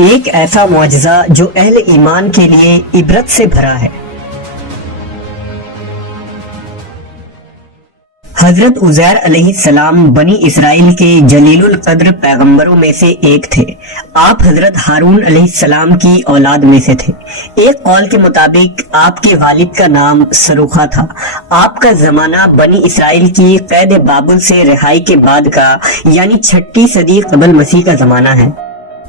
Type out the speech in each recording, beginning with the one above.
ایک ایسا معجزہ جو اہل ایمان کے لیے عبرت سے بھرا ہے۔ حضرت عزیر علیہ السلام بنی اسرائیل کے جلیل القدر پیغمبروں میں سے ایک تھے۔ آپ حضرت ہارون علیہ السلام کی اولاد میں سے تھے۔ ایک قول کے مطابق آپ کے والد کا نام سروخا تھا۔ آپ کا زمانہ بنی اسرائیل کی قید بابل سے رہائی کے بعد کا یعنی 6 صدی قبل مسیح کا زمانہ ہے۔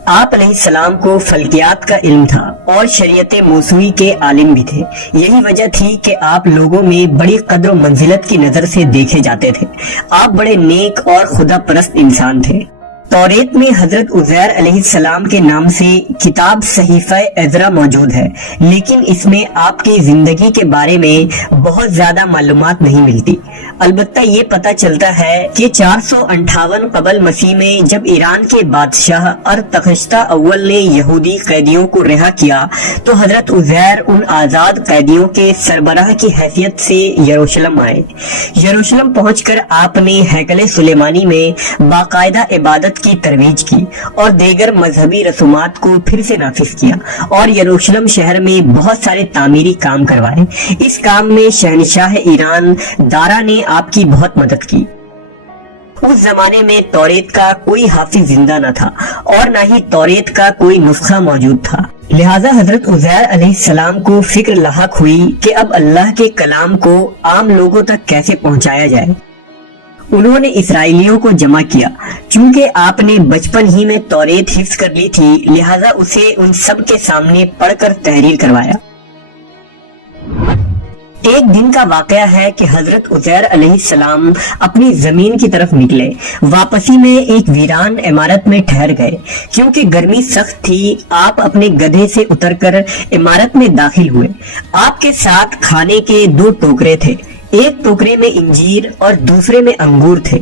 آپ علیہ السلام کو فلکیات کا علم تھا اور شریعت موسوی کے عالم بھی تھے۔ یہی وجہ تھی کہ آپ لوگوں میں بڑی قدر و منزلت کی نظر سے دیکھے جاتے تھے۔ آپ بڑے نیک اور خدا پرست انسان تھے۔ توریت میں حضرت عزیر علیہ السلام کے نام سے کتاب صحیفہ عزرا موجود ہے، لیکن اس میں آپ کی زندگی کے بارے میں بہت زیادہ معلومات نہیں ملتی۔ البتہ یہ پتہ چلتا ہے کہ 458 قبل مسیح میں جب ایران کے بادشاہ ارتخشتہ اول نے یہودی قیدیوں کو رہا کیا تو حضرت عزیر ان آزاد قیدیوں کے سربراہ کی حیثیت سے یروشلم آئے۔ یروشلم پہنچ کر آپ نے ہیکل سلیمانی میں باقاعدہ عبادت کی ترویج کی اور دیگر مذہبی رسومات کو پھر سے نافذ کیا اور یروشلم شہر میں بہت سارے تعمیری کام کروائے۔ اس کام میں شہنشاہ ایران دارا نے آپ کی بہت مدد کی۔ اس زمانے میں توریت کا کوئی حافظ زندہ نہ تھا اور نہ ہی توریت کا کوئی نسخہ موجود تھا، لہذا حضرت عزیر علیہ السلام کو فکر لاحق ہوئی کہ اب اللہ کے کلام کو عام لوگوں تک کیسے پہنچایا جائے۔ انہوں نے اسرائیلیوں کو جمع کیا۔ چونکہ آپ نے بچپن ہی میں توریت حفظ کر لی تھی، لہذا اسے ان سب کے سامنے پڑھ کر تحریر کروایا۔ ایک دن کا واقعہ ہے کہ حضرت عزیر علیہ السلام اپنی زمین کی طرف نکلے۔ واپسی میں ایک ویران عمارت میں ٹھہر گئے۔ کیونکہ گرمی سخت تھی، آپ اپنے گدھے سے اتر کر عمارت میں داخل ہوئے۔ آپ کے ساتھ کھانے کے 2 ٹوکرے تھے، ایک ٹوکرے میں انجیر اور دوسرے میں انگور تھے۔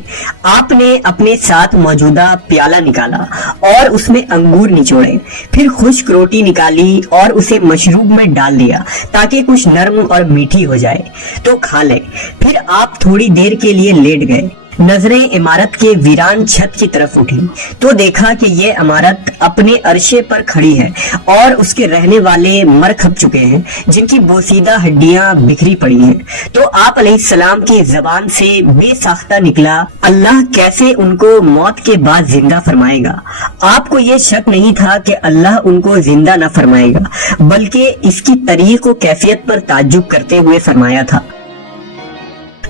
آپ نے اپنے ساتھ موجودہ پیالہ نکالا اور اس میں انگور نچوڑے، پھر خشک روٹی نکالی اور اسے مشروب میں ڈال دیا تاکہ کچھ نرم اور میٹھی ہو جائے تو کھا لے۔ پھر آپ تھوڑی دیر کے لیے لیٹ گئے۔ نظریں عمارت کے ویران چھت کی طرف اٹھی تو دیکھا کہ یہ عمارت اپنے عرشے پر کھڑی ہے اور اس کے رہنے والے مر کھپ چکے ہیں، جن کی بوسیدہ ہڈیاں بکھری پڑی ہیں۔ تو آپ علیہ السلام کی زبان سے بے ساختہ نکلا، اللہ کیسے ان کو موت کے بعد زندہ فرمائے گا؟ آپ کو یہ شک نہیں تھا کہ اللہ ان کو زندہ نہ فرمائے گا، بلکہ اس کی طریق و کیفیت پر تعجب کرتے ہوئے فرمایا تھا۔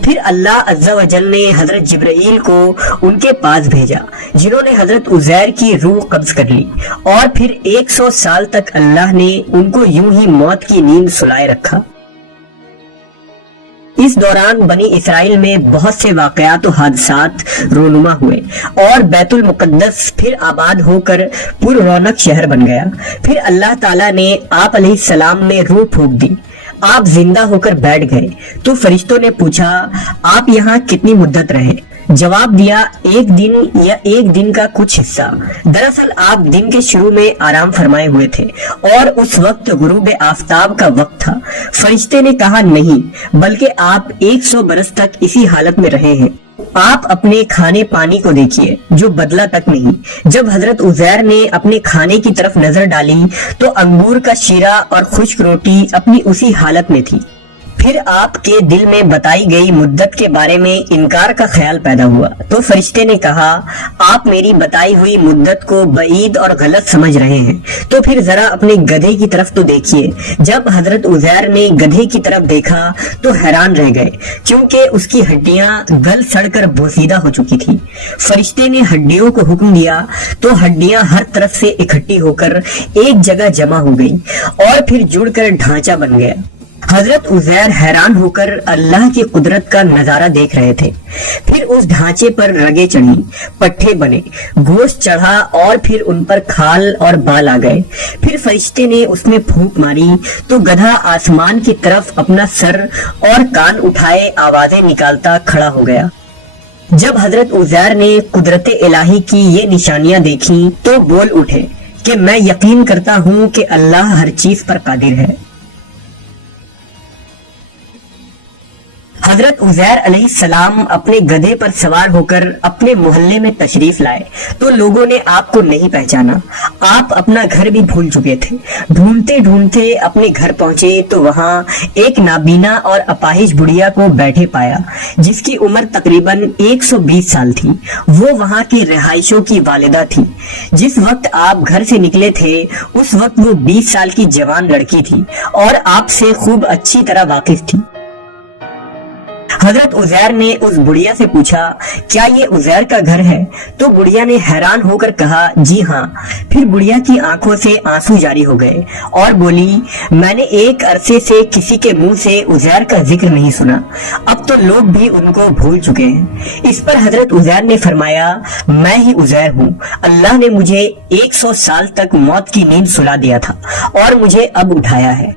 پھر اللہ عز و جل نے حضرت جبرائیل کو ان کے پاس بھیجا، جنہوں نے حضرت عزیر کی روح قبض کر لی، اور پھر 100 سال تک اللہ نے ان کو یوں ہی موت کی نیند سلائے رکھا۔ اس دوران بنی اسرائیل میں بہت سے واقعات و حادثات رونما ہوئے اور بیت المقدس پھر آباد ہو کر پر رونق شہر بن گیا۔ پھر اللہ تعالیٰ نے آپ علیہ السلام میں روح پھونک دی۔ آپ زندہ ہو کر بیٹھ گئے تو فرشتوں نے پوچھا، آپ یہاں کتنی مدت رہے؟ جواب دیا، 1 دن یا 1 دن کا کچھ حصہ۔ دراصل آپ دن کے شروع میں آرام فرمائے ہوئے تھے اور اس وقت غروب آفتاب کا وقت تھا۔ فرشتے نے کہا، نہیں، بلکہ آپ 100 برس تک اسی حالت میں رہے ہیں۔ آپ اپنے کھانے پانی کو دیکھیے جو بدلا تک نہیں۔ جب حضرت عزیر نے اپنے کھانے کی طرف نظر ڈالی تو انگور کا شیرہ اور خشک روٹی اپنی اسی حالت میں تھی۔ پھر آپ کے دل میں بتائی گئی مدت کے بارے میں انکار کا خیال پیدا ہوا تو فرشتے نے کہا، آپ میری بتائی ہوئی مدت کو بعید اور غلط سمجھ رہے ہیں، تو پھر ذرا اپنے گدھے کی طرف تو دیکھیے۔ جب حضرت عزیر نے گدھے کی طرف دیکھا تو حیران رہ گئے، کیونکہ اس کی ہڈیاں گل سڑ کر بوسیدہ ہو چکی تھی۔ فرشتے نے ہڈیوں کو حکم دیا تو ہڈیاں ہر طرف سے اکٹھی ہو کر ایک جگہ جمع ہو گئی اور پھر جڑ کر ڈھانچہ بن گیا۔ حضرت عزیر حیران ہو کر اللہ کی قدرت کا نظارہ دیکھ رہے تھے۔ پھر اس ڈھانچے پر رگیں چڑھی، پٹھے بنے، گوشت چڑھا اور پھر ان پر کھال اور بال آ گئے۔ پھر فرشتے نے اس میں پھونک ماری تو گدھا آسمان کی طرف اپنا سر اور کان اٹھائے آوازیں نکالتا کھڑا ہو گیا۔ جب حضرت عزیر نے قدرت الہی کی یہ نشانیاں دیکھیں تو بول اٹھے کہ میں یقین کرتا ہوں کہ اللہ ہر چیز پر قادر ہے۔ حضرت عزیر علیہ السلام اپنے گدھے پر سوار ہو کر اپنے محلے میں تشریف لائے تو لوگوں نے آپ کو نہیں پہچانا۔ آپ اپنا گھر بھی بھول چکے تھے۔ ڈھونڈتے ڈھونڈتے اپنے گھر پہنچے تو وہاں ایک نابینا اور اپاہج بڑھیا کو بیٹھے پایا جس کی عمر تقریباً 120 سال تھی۔ وہ وہاں کی رہائشوں کی والدہ تھی۔ جس وقت آپ گھر سے نکلے تھے اس وقت وہ 20 سال کی جوان لڑکی تھی اور آپ سے خوب اچھی طرح واقف تھی۔ حضرت عزیر نے اس بڑھیا سے پوچھا، کیا یہ عزیر کا گھر ہے؟ تو بڑھیا نے حیران ہو کر کہا، جی ہاں۔ پھر بڑھیا کی آنکھوں سے آنسو جاری ہو گئے اور بولی، میں نے ایک عرصے سے کسی کے منہ سے عزیر کا ذکر نہیں سنا، اب تو لوگ بھی ان کو بھول چکے ہیں۔ اس پر حضرت عزیر نے فرمایا، میں ہی عزیر ہوں، اللہ نے مجھے 100 سال تک موت کی نیند سلا دیا تھا اور مجھے اب اٹھایا ہے۔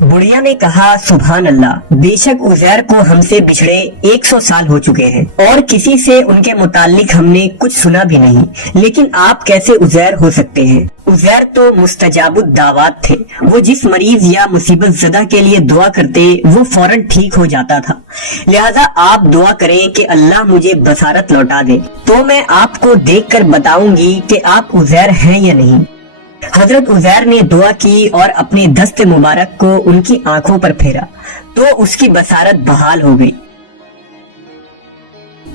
بڑھیا نے کہا، سبحان اللہ، بے شک عزیر کو ہم سے بچھڑے 100 سال ہو چکے ہیں اور کسی سے ان کے متعلق ہم نے کچھ سنا بھی نہیں، لیکن آپ کیسے عزیر ہو سکتے ہیں؟ عزیر تو مستجاب الدعوات تھے، وہ جس مریض یا مصیبت زدہ کے لیے دعا کرتے وہ فوراً ٹھیک ہو جاتا تھا، لہذا آپ دعا کریں کہ اللہ مجھے بصارت لوٹا دے تو میں آپ کو دیکھ کر بتاؤں گی کہ آپ عزیر ہیں یا نہیں۔ حضرت عزیر نے دعا کی اور اپنے دست مبارک کو ان کی آنکھوں پر پھیرا تو اس کی بصارت بحال ہو گئی۔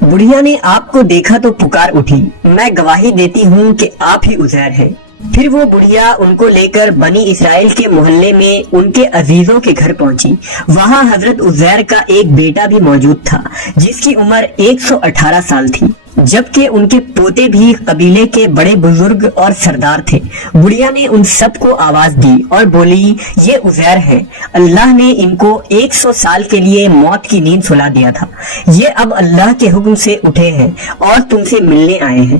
بڑھیا نے آپ کو دیکھا تو پکار اٹھی، میں گواہی دیتی ہوں کہ آپ ہی عزیر ہیں۔ پھر وہ بڑھیا ان کو لے کر بنی اسرائیل کے محلے میں ان کے عزیزوں کے گھر پہنچی۔ وہاں حضرت عزیر کا ایک بیٹا بھی موجود تھا جس کی عمر 118 سال تھی، جبکہ ان کے پوتے بھی قبیلے کے بڑے بزرگ اور سردار تھے۔ بڑھیا نے ان سب کو آواز دی اور بولی، یہ عزیر ہے، اللہ نے ان کو 100 سال کے لیے موت کی نیند سلا دیا تھا، یہ اب اللہ کے حکم سے اٹھے ہیں اور تم سے ملنے آئے ہیں۔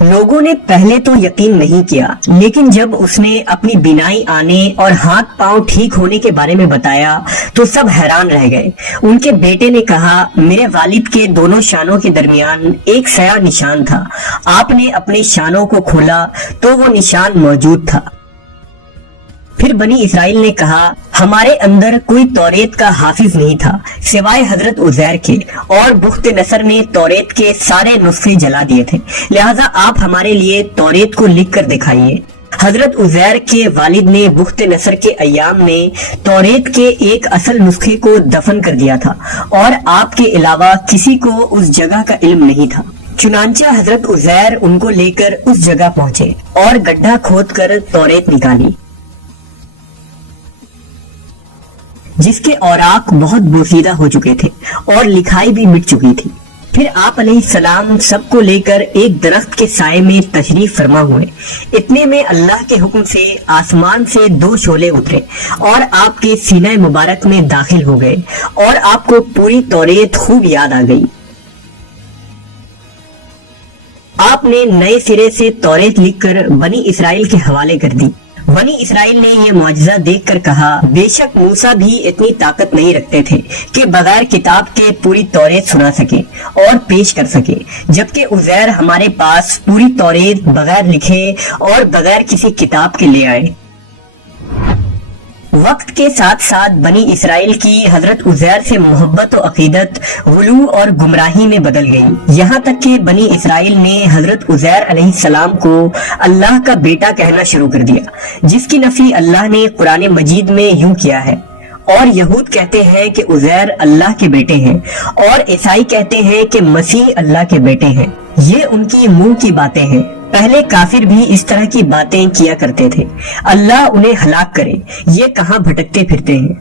لوگوں نے پہلے تو یقین نہیں کیا، لیکن جب اس نے اپنی بینائی آنے اور ہاتھ پاؤں ٹھیک ہونے کے بارے میں بتایا تو سب حیران رہ گئے۔ ان کے بیٹے نے کہا، میرے والد کے دونوں شانوں کے درمیان ایک سیاہ نشان تھا، آپ نے اپنے شانوں کو کھولا تو وہ نشان موجود تھا۔ پھر بنی اسرائیل نے کہا، ہمارے اندر کوئی توریت کا حافظ نہیں تھا سوائے حضرت عزیر کے، اور بخت نصر نے توریت کے سارے نسخے جلا دیے تھے، لہٰذا آپ ہمارے لیے توریت کو لکھ کر دکھائیے۔ حضرت عزیر کے والد نے بخت نصر کے ایام میں توریت کے ایک اصل نسخے کو دفن کر دیا تھا اور آپ کے علاوہ کسی کو اس جگہ کا علم نہیں تھا۔ چنانچہ حضرت عزیر ان کو لے کر اس جگہ پہنچے اور گڈھا کھود کر توریت نکالی جس کے اوراق بہت بوسیدہ ہو چکے تھے اور لکھائی بھی مٹ چکی تھی۔ پھر آپ علیہ السلام سب کو لے کر ایک درخت کے سائے میں تشریف فرما ہوئے۔ اتنے میں اللہ کے حکم سے آسمان سے 2 شعلے اترے اور آپ کے سینہ مبارک میں داخل ہو گئے اور آپ کو پوری توریت خوب یاد آ گئی۔ آپ نے نئے سرے سے توریت لکھ کر بنی اسرائیل کے حوالے کر دی۔ بنی اسرائیل نے یہ معجزہ دیکھ کر کہا، بے شک موسیٰ بھی اتنی طاقت نہیں رکھتے تھے کہ بغیر کتاب کے پوری توریت سنا سکے اور پیش کر سکے، جبکہ عزیر ہمارے پاس پوری توریت بغیر لکھے اور بغیر کسی کتاب کے لے آئے۔ وقت کے ساتھ ساتھ بنی اسرائیل کی حضرت عزیر سے محبت و عقیدت غلو اور گمراہی میں بدل گئی، یہاں تک کہ بنی اسرائیل نے حضرت عزیر علیہ السلام کو اللہ کا بیٹا کہنا شروع کر دیا، جس کی نفی اللہ نے قرآن مجید میں یوں کیا ہے، اور یہود کہتے ہیں کہ عزیر اللہ کے بیٹے ہیں اور عیسائی کہتے ہیں کہ مسیح اللہ کے بیٹے ہیں۔ یہ ان کی منہ کی باتیں ہیں، پہلے کافر بھی اس طرح کی باتیں کیا کرتے تھے، اللہ انہیں ہلاک کرے، یہ کہاں بھٹکتے پھرتے ہیں۔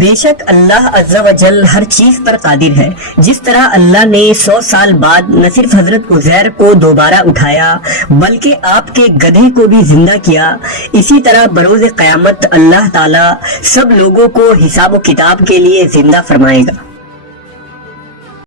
بے شک اللہ عز و جل ہر چیز پر قادر ہے، جس طرح اللہ نے 100 سال بعد نہ صرف حضرت عزیر کو دوبارہ اٹھایا بلکہ آپ کے گدھے کو بھی زندہ کیا، اسی طرح بروز قیامت اللہ تعالی سب لوگوں کو حساب و کتاب کے لیے زندہ فرمائے گا۔